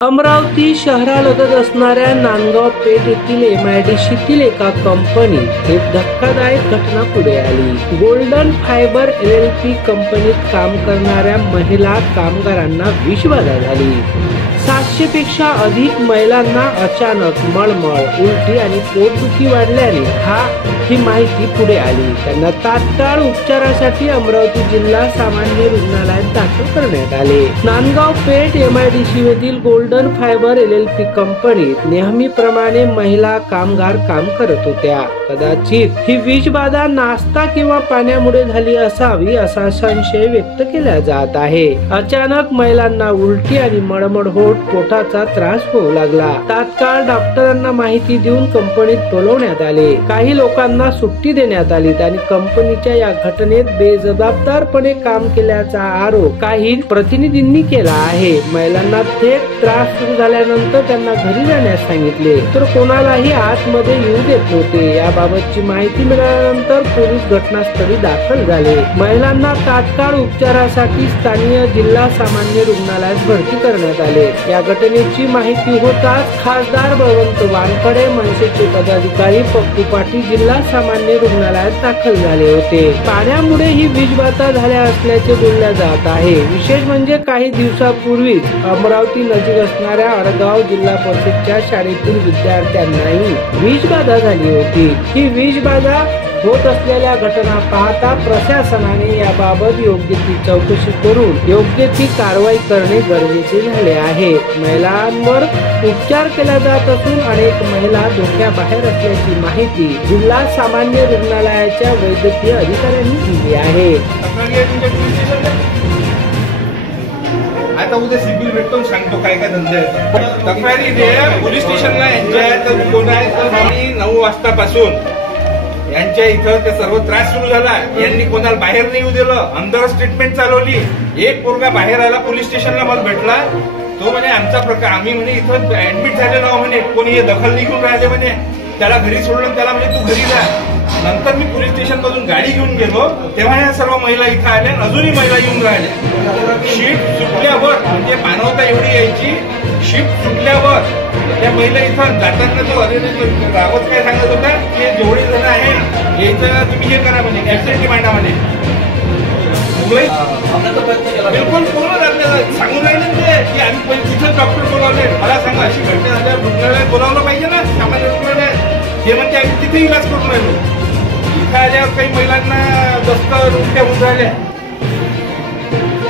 अमरावती शहरालगत असणाऱ्या नांदगाव पेठ येथील MIDCतील एका कंपनीत एक धक्कादायक घटना पुढे आली। गोल्डन फायबर LLP कंपनीत काम करणाऱ्या महिला कामगारांना विषबाधा झाली। 700 पेक्षा अधिक महिलांना अचानक मळमळ, उलटी आणि पोटदुखी वाढल्याने ही माहिती पुढे आली। त्यांना तात्काळ उपचारासाठी अमरावती जिल्हा सामान्य रुग्णालयात दाखल करण्यात आले। नांदगाव पेठ MIDC येथील गोल्डन फायबर LLP कंपनीत नेहमीप्रमाणे महिला कामगार काम करत होत्या। कदाचित ही विषबाधा नाश्ता किंवा पाण्यामुळे झाली असावी असा संशय व्यक्त केला जात आहे। अचानक महिलांना उलटी आणि मळमळ होत पोटाचा त्रास होऊ लागला। तात्काळ डॉक्टरांना माहिती देऊन कंपनीत बोलवण्यात आले। काही लोकांना सुट्टी देण्यात आली आणि कंपनीच्या या घटनेत बेजबाबदारपणे काम केल्याचा आरोप काही प्रतिनिधींनी केला आहे। महिलांना थेट त्रास सुरू झाल्यानंतर त्यांना घरी जाण्यास सांगितले, तर कोणालाही आतमध्ये येऊ देत नव्हते। याबाबतची माहिती मिळाल्यानंतर पोलीस घटनास्थळी दाखल झाले। महिलांना तात्काळ उपचारासाठी स्थानिक जिल्हा सामान्य रुग्णालयात भरती करण्यात आले। या घटनेची माहिती होताच खासदार बळवंत वानखडे, मनसेचे पदाधिकारी पप्पू पाटील जिल्हा सामान्य रुग्णालयात दाखल झाले होते। पाण्यामुळे ही विषबाधा झाल्या असल्याचे बोलल्या जात आहे। विशेष म्हणजे काही दिवसापूर्वीच अमरावती नजीक असणाऱ्या अडगाव जिल्हा परिषदच्या शाळेतील विद्यार्थ्यांनाही विषबाधा झाली होती। ही विषबाधा होत असलेल्या घटना पाहता प्रशासनाने याबाबत योग्य ती चौकशी करून योग्य ती कारवाई करणे गरजेचे झाले आहे। महिलांवर उपचार केला जात असून अनेक महिला धोक्याबाहेर असल्याची माहिती जिल्हा सामान्य रुग्णालयाच्या वैद्यकीय अधिकाऱ्यांनी दिली आहे। आता उद्या सिबिल भेटतो सांगतो काय काय धंदे आहेत। तक्रारी दे पोलीस स्टेशनला यांच्या कोण आहे तर आम्ही 9 वाजतापासून यांच्या इथं ते सर्व त्रास सुरू झाला। यांनी कोणाला बाहेर नाही येऊ दिलं, अंदरच ट्रीटमेंट चालवली। एक पोरगा बाहेर आला पोलीस स्टेशनला, मला भेटला। तो म्हणे आमचा प्रकार आम्ही म्हणे इथं ऍडमिट झालेलो आहोत म्हणे, कोणी हे दखल नाही घेऊन राहिले म्हणे। त्याला घरी सोडलं, त्याला म्हणजे तू घरी जा। नंतर मी पोलीस स्टेशन मधून गाडी घेऊन गेलो, तेव्हा या सर्व महिला इथं आल्या, अजूनही महिला येऊन राहिल्या। शिफ्ट सुटल्यावर म्हणजे मानवता एवढी यायची, शिफ्ट सुटल्यावर त्या महिला इथं जाताना तो रावत काय सांगत होता की जेवढे जण आहे यायचं तुम्ही हे करा म्हणजे ऍब्सेंटी मांडा म्हणे। बिलकुल पूर्ण सांगून राहिले ते की आम्ही तिथं डॉक्टर बोलावले। मला सांगा अशी घटना झाल्यावर रुग्णालयात बोलावलं पाहिजे ना, सामान्य रुग्णालयात। ते म्हणते आम्ही तिथे इलाज करून राहिलो। इथं आल्यावर काही महिलांना जास्त उलट्या होऊन राहिल्या।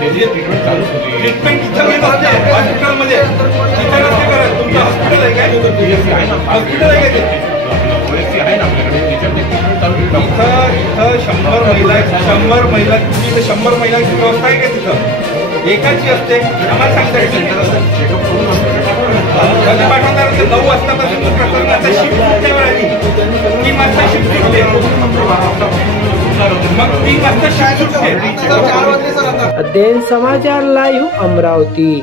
ट्रीटमेंट चालू होती, ट्रीटमेंट इथं घेत असते हॉस्पिटलमध्ये। इथं नसते करत, तुमचं हॉस्पिटल आहे काय? हॉस्पिटल आहे का ते? इथं 100 महिला तुम्ही 100 महिलांची व्यवस्था आहे का तिथं? एकाची असते। आम्हाला सांगता कधी पाठवणार? 9 वाजतापासून प्रकरणाचा शिफ्ट कुठल्यावर आली? 3 वाजता शिफ्ट सुटते, मग 3 वाजता शिफ्ट सुटते। अध्ययन समाचार लाईव्ह अमरावती।